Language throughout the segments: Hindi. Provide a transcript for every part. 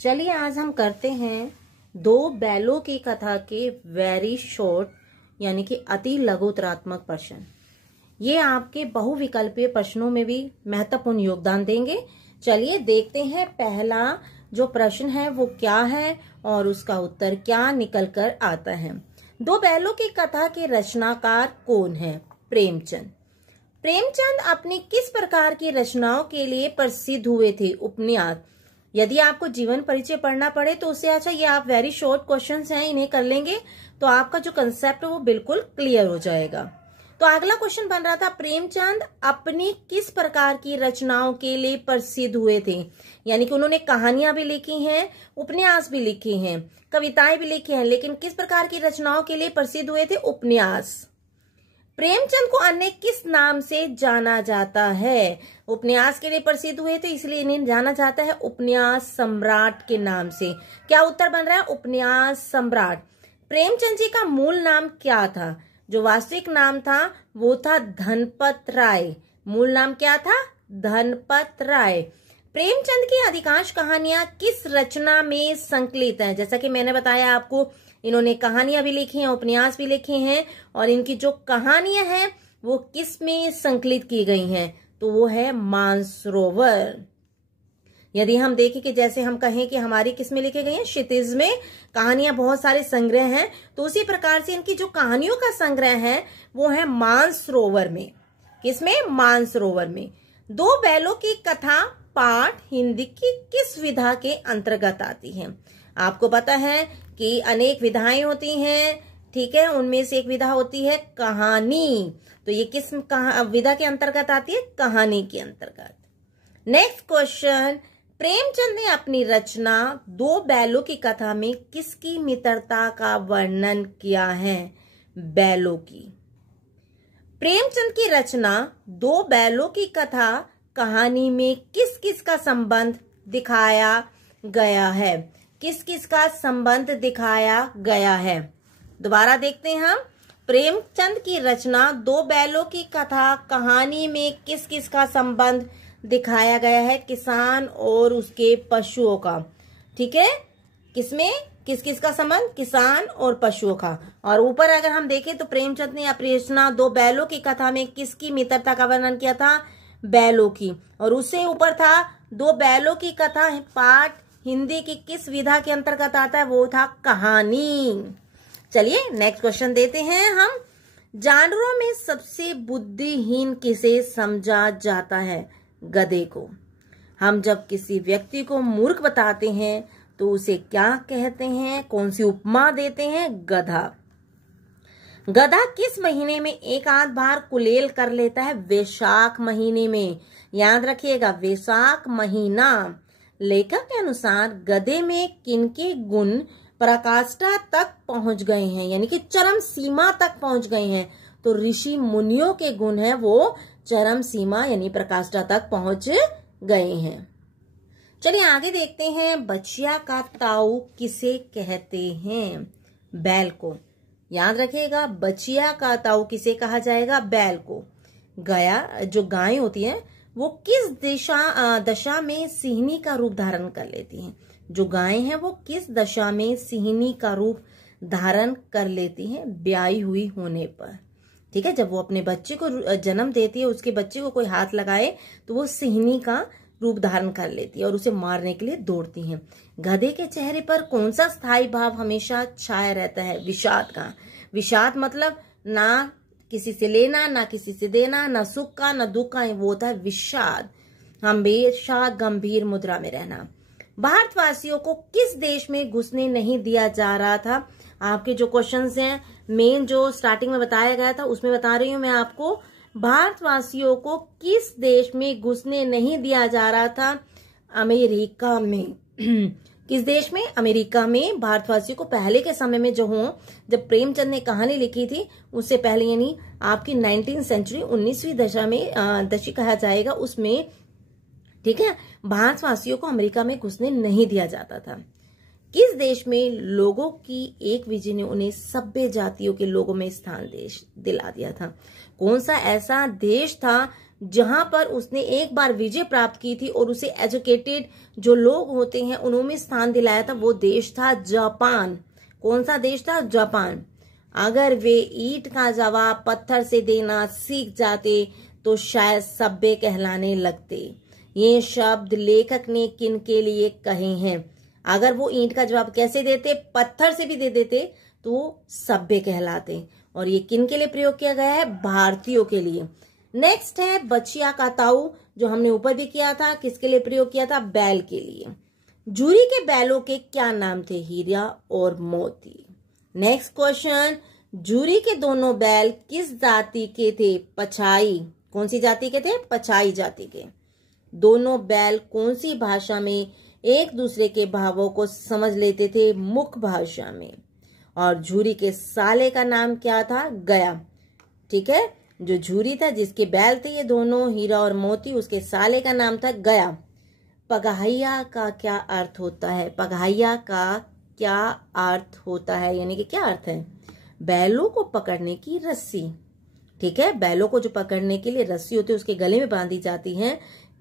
चलिए आज हम करते हैं दो बैलों की कथा के वेरी शॉर्ट यानी कि अति लघुतरात्मक प्रश्न। ये आपके बहुविकल्पीय प्रश्नों में भी महत्वपूर्ण योगदान देंगे। चलिए देखते हैं पहला जो प्रश्न है वो क्या है और उसका उत्तर क्या निकल कर आता है। दो बैलों की कथा के रचनाकार कौन है? प्रेमचंद। प्रेमचंद अपनी किस प्रकार की रचनाओं के लिए प्रसिद्ध हुए थे? उपन्यास। यदि आपको जीवन परिचय पढ़ना पड़े तो उससे अच्छा ये आप वेरी शॉर्ट क्वेश्चंस हैं, इन्हें कर लेंगे तो आपका जो कंसेप्ट है वो बिल्कुल क्लियर हो जाएगा। तो अगला क्वेश्चन बन रहा था प्रेमचंद अपनी किस प्रकार की रचनाओं के लिए प्रसिद्ध हुए थे? यानी कि उन्होंने कहानियां भी लिखी हैं, उपन्यास भी लिखे हैं, कविताएं भी लिखी हैं, लेकिन किस प्रकार की रचनाओं के लिए प्रसिद्ध हुए थे? उपन्यास। प्रेमचंद को अन्य किस नाम से जाना जाता है? उपन्यास के लिए प्रसिद्ध हुए थे इसलिए इन्हें जाना जाता है उपन्यास सम्राट के नाम से। क्या उत्तर बन रहा है? उपन्यास सम्राट। प्रेमचंद जी का मूल नाम क्या था? जो वास्तविक नाम था वो था धनपत राय। मूल नाम क्या था? धनपत राय। प्रेमचंद की अधिकांश कहानियां किस रचना में संकलित हैं? जैसा कि मैंने बताया आपको, इन्होंने कहानियां भी लिखी हैं, उपन्यास भी लिखे हैं, और इनकी जो कहानियां हैं वो किस में संकलित की गई हैं? तो वो है मानसरोवर। यदि हम देखें कि जैसे हम कहें कि हमारी किस में लिखी गई हैं? क्षितिज में कहानियां बहुत सारे संग्रह हैं, तो उसी प्रकार से इनकी जो कहानियों का संग्रह है वो है मानसरोवर में। किसमें? मानसरोवर में। दो बैलों की कथा पाठ हिंदी की किस विधा के अंतर्गत आती है? आपको पता है कि अनेक विधाएं होती हैं, ठीक है, उनमें से एक विधा होती है कहानी। तो ये किस विधा के अंतर्गत आती है? कहानी के अंतर्गत। नेक्स्ट क्वेश्चन, प्रेमचंद ने अपनी रचना दो बैलों की कथा में किसकी मित्रता का वर्णन किया है? बैलों की। प्रेमचंद की रचना दो बैलों की कथा कहानी में किस किस का संबंध दिखाया गया है? किस किस का संबंध दिखाया गया है? दोबारा देखते हैं हम। प्रेमचंद की रचना दो बैलों की कथा कहानी में किस किस का संबंध दिखाया गया है? किसान और उसके पशुओं का। ठीक है, किसमें किस किस का संबंध? किसान और पशुओं का। और ऊपर अगर हम देखें तो प्रेमचंद ने अपनी रचना दो बैलों की कथा में किसकी मित्रता का वर्णन किया था? बैलों की। और उससे ऊपर था दो बैलों की कथा पाठ हिंदी की किस विधा के अंतर्गत आता है? वो था कहानी। चलिए नेक्स्ट क्वेश्चन देते हैं हम। जानवरों में सबसे बुद्धिहीन किसे समझा जाता है? गधे को। हम जब किसी व्यक्ति को मूर्ख बताते हैं तो उसे क्या कहते हैं? कौन सी उपमा देते हैं? गधा। गधा किस महीने में एक आध बार कुलेल कर लेता है? वैशाख महीने में। याद रखिएगा, वैशाख महीना। लेखक के अनुसार गधे में किनके गुण पराकाष्ठा तक पहुंच गए हैं, यानी कि चरम सीमा तक पहुंच गए हैं? तो ऋषि मुनियों के गुण है वो चरम सीमा यानी पराकाष्ठा तक पहुंच गए हैं। चलिए आगे देखते हैं। बछिया का ताऊ किसे कहते हैं? बैल को। याद रखिएगा, बछिया का ताऊ किसे कहा जाएगा? बैल को। गया जो गाय होती है वो किस दशा में सिंहनी का रूप धारण कर लेती हैं? जो गाय हैं वो किस दशा में सिंहनी का रूप धारण कर लेती हैं? ब्याई हुई होने पर। ठीक है, जब वो अपने बच्चे को जन्म देती है, उसके बच्चे को कोई हाथ लगाए तो वो सिंहनी का रूप धारण कर लेती है और उसे मारने के लिए दौड़ती हैं। गधे के चेहरे पर कौन सा स्थायी भाव हमेशा छाया रहता है? विषाद का। विषाद मतलब ना किसी से लेना, ना किसी से देना, ना सुख का ना दुख का, वो होता है विषाद। हमेशा गंभीर मुद्रा में रहना। भारतवासियों को किस देश में घुसने नहीं दिया जा रहा था? आपके जो क्वेश्चंस हैं मेन जो स्टार्टिंग में बताया गया था उसमें बता रही हूं मैं आपको। भारतवासियों को किस देश में घुसने नहीं दिया जा रहा था? अमेरिका में। किस देश में? अमेरिका में। भारतवासियों को पहले के समय में जब प्रेमचंद ने कहानी लिखी थी उससे पहले, यानी आपकी 19वीं सेंचुरी 19वीं दशा में दशक कहा जाएगा उसमें, ठीक है, भारतवासियों को अमेरिका में घुसने नहीं दिया जाता था। किस देश में लोगों की एक विजय ने उन्हें सभ्य जातियों के लोगों में स्थान दिला दिया था? कौन सा ऐसा देश था जहां पर उसने एक बार विजय प्राप्त की थी और उसे एजुकेटेड जो लोग होते हैं उन्होंने स्थान दिलाया था, वो देश था जापान। कौन सा देश था? जापान। अगर वे ईंट का जवाब पत्थर से देना सीख जाते तो शायद सभ्य कहलाने लगते। ये शब्द लेखक ने किन के लिए कहे हैं? अगर वो ईंट का जवाब कैसे देते? पत्थर से भी दे देते तो सभ्य कहलाते। और ये किन के लिए प्रयोग किया गया है? भारतीयों के लिए। नेक्स्ट है बचिया का ताऊ, जो हमने ऊपर भी किया था। किसके लिए प्रयोग किया था? बैल के लिए। जूरी के बैलों के क्या नाम थे? हीरा और मोती। नेक्स्ट क्वेश्चन, जूरी के दोनों बैल किस जाति के थे? पछाई। कौन सी जाति के थे? पछाई जाति के। दोनों बैल कौन सी भाषा में एक दूसरे के भावों को समझ लेते थे? मुख भाषा में। और झूरी के साले का नाम क्या था? गया। ठीक है, जो झूरी था, जिसके बैल थे ये दोनों हीरा और मोती, उसके साले का नाम था गया। पगहिया का क्या अर्थ होता है? पगहिया का क्या अर्थ होता है, यानी कि क्या अर्थ है? बैलों को पकड़ने की रस्सी। ठीक है, बैलों को जो पकड़ने के लिए रस्सी होती है उसके गले में बांधी जाती है,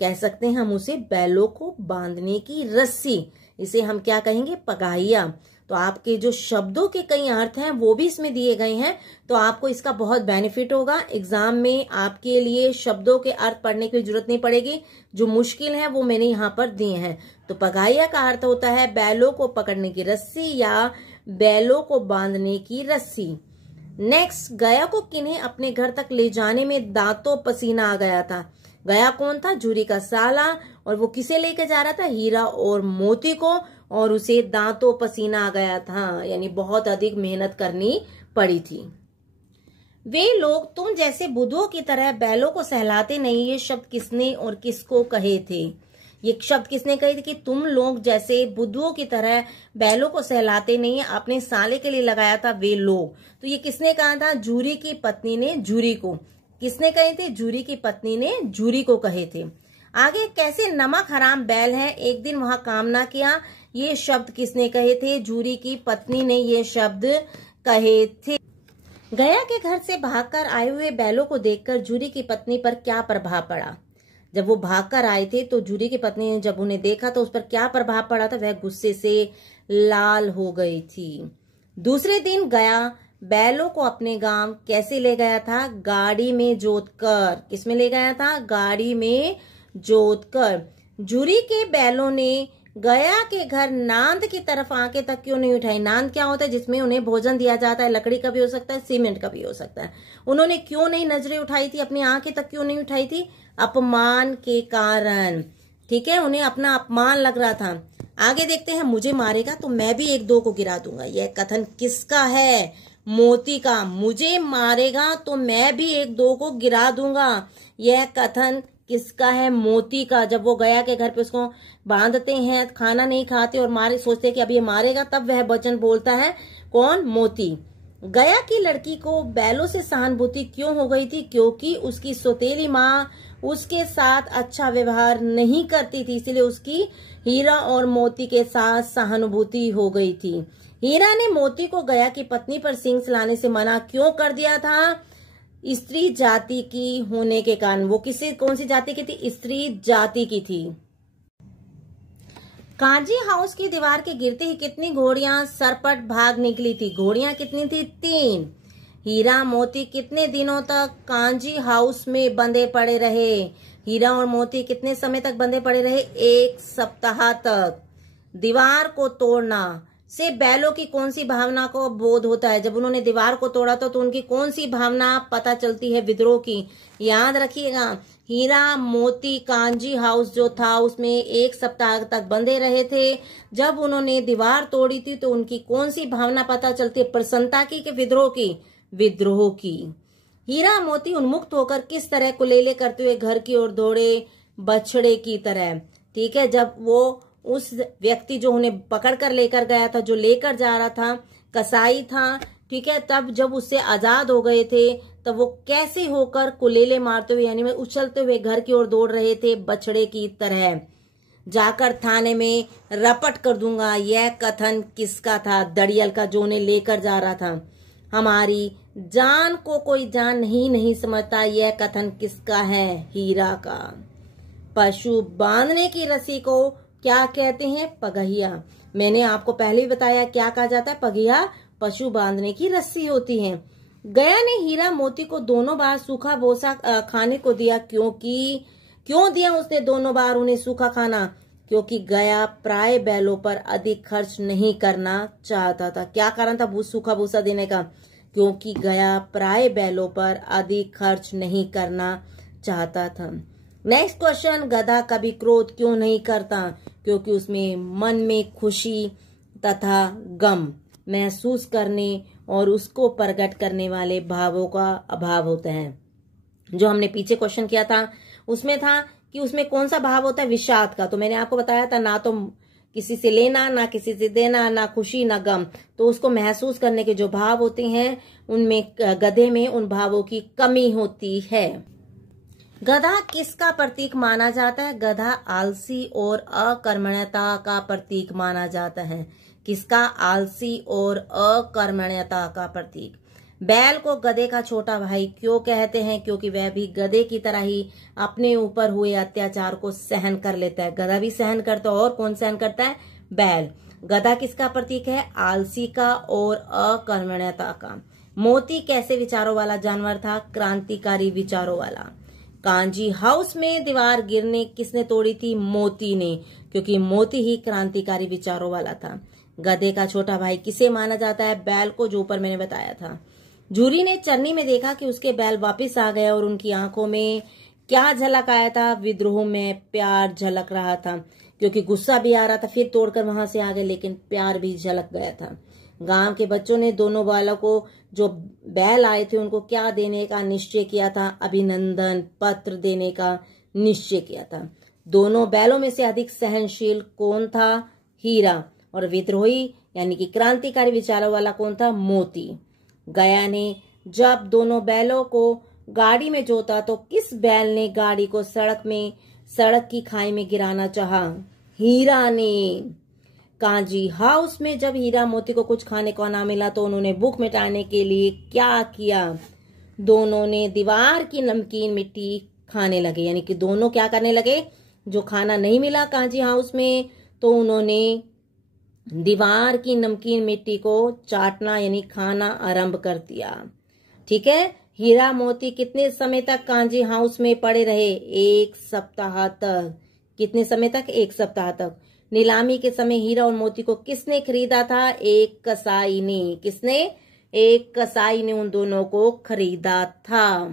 कह सकते हैं हम उसे बैलों को बांधने की रस्सी। इसे हम क्या कहेंगे? पगहिया। तो आपके जो शब्दों के कई अर्थ हैं वो भी इसमें दिए गए हैं, तो आपको इसका बहुत बेनिफिट होगा। एग्जाम में आपके लिए शब्दों के अर्थ पढ़ने की जरूरत नहीं पड़ेगी, जो मुश्किल है वो मैंने यहाँ पर दिए हैं। तो पगहिया का अर्थ होता है बैलों को पकड़ने की रस्सी या बैलों को बांधने की रस्सी। नेक्स्ट, गया को किन्हें अपने घर तक ले जाने में दांतों पसीना आ गया था? गया कौन था? झूरी का साला। और वो किसे लेकर जा रहा था? हीरा और मोती को। और उसे दांतों पसीना आ गया था, यानी बहुत अधिक मेहनत करनी पड़ी थी। वे लोग तुम जैसे बुद्धों की तरह बैलों को सहलाते नहीं, ये शब्द किसने और किसको कहे थे? ये शब्द किसने कहे थे कि तुम लोग जैसे बुद्धों की तरह बैलों को सहलाते नहीं है? अपने साले के लिए लगाया था वे लोग। तो ये किसने कहा था? झूरी की पत्नी ने झूरी को। किसने कहे थे? झूरी की पत्नी ने झूरी को कहे थे। आगे, कैसे नमक हराम बैल है, एक दिन वहां काम ना किया, ये शब्द किसने कहे थे? झूरी की पत्नी ने ये शब्द कहे थे। गया के घर से भागकर आए हुए बैलों को देखकर झूरी की पत्नी पर क्या प्रभाव पड़ा? जब वो भागकर आए थे तो झूरी की पत्नी ने जब उन्हें देखा तो उस पर क्या प्रभाव पड़ा था? वह गुस्से से लाल हो गई थी। दूसरे दिन गया बैलों को अपने गांव कैसे ले गया था? गाड़ी में जोतकर। किसमें ले गया था? गाड़ी में जोतकर। झूरी के बैलों ने गया के घर नांद की तरफ आंखें तक क्यों नहीं उठाई? नांद क्या होता है? जिसमें उन्हें भोजन दिया जाता है, लकड़ी का भी हो सकता है, सीमेंट का भी हो सकता है। उन्होंने क्यों नहीं नजरें उठाई थी? अपनी आंखें तक क्यों नहीं उठाई थी? अपमान के कारण। ठीक है, उन्हें अपना अपमान लग रहा था। आगे देखते हैं, मुझे मारेगा तो मैं भी एक दो को गिरा दूंगा। यह कथन किसका है? मोती का। मुझे मारेगा तो मैं भी एक दो को गिरा दूंगा, यह कथन किसका है? मोती का। जब वो गया के घर पे उसको बांधते हैं, खाना नहीं खाते और मारे, सोचते कि अब ये मारेगा, तब वह वचन बोलता है। कौन? मोती। गया की लड़की को बैलों से सहानुभूति क्यों हो गई थी? क्योंकि उसकी सौतेली माँ उसके साथ अच्छा व्यवहार नहीं करती थी, इसलिए उसकी हीरा और मोती के साथ सहानुभूति हो गई थी। हीरा ने मोती को गया की पत्नी पर सींग चलाने से मना क्यों कर दिया था? स्त्री जाति की होने के कारण। वो कौन सी जाति की थी? स्त्री जाति की थी। कांजी हाउस की दीवार के गिरते ही कितनी घोड़ियां सरपट भाग निकली थी? घोड़ियां कितनी थी? 3। हीरा मोती कितने दिनों तक कांजी हाउस में बंधे पड़े रहे? हीरा और मोती कितने समय तक बंधे पड़े रहे? 1 सप्ताह तक। दीवार को तोड़ना से बैलों की कौन सी भावना को बोध होता है? जब उन्होंने दीवार को तोड़ा तो उनकी कौन सी भावना पता चलती है? विद्रोह की। याद रखिएगा, हीरा मोती कांजी हाउस जो था उसमें 1 सप्ताह तक बंधे रहे थे। जब उन्होंने दीवार तोड़ी थी तो उनकी कौन सी भावना पता चलती है? प्रसन्नता की कि विद्रोह की? विद्रोह की। हीरा मोती उन्मुक्त होकर किस तरह कुलेले करते हुए घर की ओर दौड़े? बछड़े की तरह। ठीक है, जब वो उस व्यक्ति जो उन्हें पकड़ कर लेकर गया था, जो लेकर जा रहा था, कसाई था, ठीक है, तब जब उससे आजाद हो गए थे तब वो कैसे होकर कुलेले मारते हुए, यानी उछलते हुए घर की ओर दौड़ रहे थे? बछड़े की तरह। जाकर थाने में रपट कर दूंगा, यह कथन किसका था? दड़ियल का, जो उन्हें लेकर जा रहा था। हमारी जान को कोई जान ही नहीं समझता, यह कथन किसका है? हीरा का। पशु बांधने की रस्सी को क्या कहते हैं? पगहिया। मैंने आपको पहले ही बताया क्या कहा जाता है? पगहिया पशु बांधने की रस्सी होती है। गया ने हीरा मोती को दोनों बार सूखा भूसा खाने को दिया, क्योंकि क्यों दिया उसने दोनों बार उन्हें सूखा खाना? क्योंकि गया प्राय बैलों पर अधिक खर्च नहीं करना चाहता था। क्या कारण था सूखा भूसा देने का? क्योंकि गया प्राय बैलों पर अधिक खर्च नहीं करना चाहता था। नेक्स्ट क्वेश्चन, गधा कभी क्रोध क्यों नहीं करता? क्योंकि उसमें मन में खुशी तथा गम महसूस करने और उसको प्रकट करने वाले भावों का अभाव होता है। जो हमने पीछे क्वेश्चन किया था उसमें था कि उसमें कौन सा भाव होता है? विषाद का। तो मैंने आपको बताया था ना तो किसी से लेना, ना किसी से देना, ना खुशी ना गम। तो उसको महसूस करने के जो भाव होते हैं उनमें गधे में उन भावों की कमी होती है। गधा किसका प्रतीक माना जाता है? गधा आलसी और अकर्मण्यता का प्रतीक माना जाता है। किसका? आलसी और अकर्मण्यता का प्रतीक। बैल को गधे का छोटा भाई क्यों कहते हैं? क्योंकि वह भी गधे की तरह ही अपने ऊपर हुए अत्याचार को सहन कर लेता है। गधा भी सहन करता है, और कौन सहन करता है? बैल। गधा किसका प्रतीक है? आलसी का और अकर्मण्यता का। मोती कैसे विचारों वाला जानवर था? क्रांतिकारी विचारों वाला। कांजी हाउस में दीवार गिरने किसने तोड़ी थी? मोती ने, क्योंकि मोती ही क्रांतिकारी विचारों वाला था। गधे का छोटा भाई किसे माना जाता है? बैल को, जो ऊपर मैंने बताया था। जूरी ने चरनी में देखा कि उसके बैल वापस आ गए और उनकी आंखों में क्या झलक आया था? विद्रोह में प्यार झलक रहा था, क्योंकि गुस्सा भी आ रहा था, फिर तोड़कर वहां से आ गए, लेकिन प्यार भी झलक गया था। गांव के बच्चों ने दोनों बालों को, जो बैल आए थे, उनको क्या देने का निश्चय किया था? अभिनंदन पत्र देने का निश्चय किया था। दोनों बैलों में से अधिक सहनशील कौन था? हीरा। और विद्रोही यानी कि क्रांतिकारी विचारों वाला कौन था? मोती। गया ने जब दोनों बैलों को गाड़ी में जोता तो किस बैल ने गाड़ी को सड़क की खाई में गिराना चाहा? हीरा ने। कांजी हाउस में जब हीरा मोती को कुछ खाने को ना मिला तो उन्होंने भूख मिटाने के लिए क्या किया? दोनों ने दीवार की नमकीन मिट्टी खाने लगे। यानी कि दोनों क्या करने लगे? जो खाना नहीं मिला कांजी हाउस में, तो उन्होंने दीवार की नमकीन मिट्टी को चाटना यानी खाना आरंभ कर दिया। ठीक है। हीरा मोती कितने समय तक कांजी हाउस में पड़े रहे? 1 सप्ताह तक। कितने समय तक? 1 सप्ताह तक। नीलामी के समय हीरा और मोती को किसने खरीदा था? एक कसाई ने। किसने? एक कसाई ने उन दोनों को खरीदा था।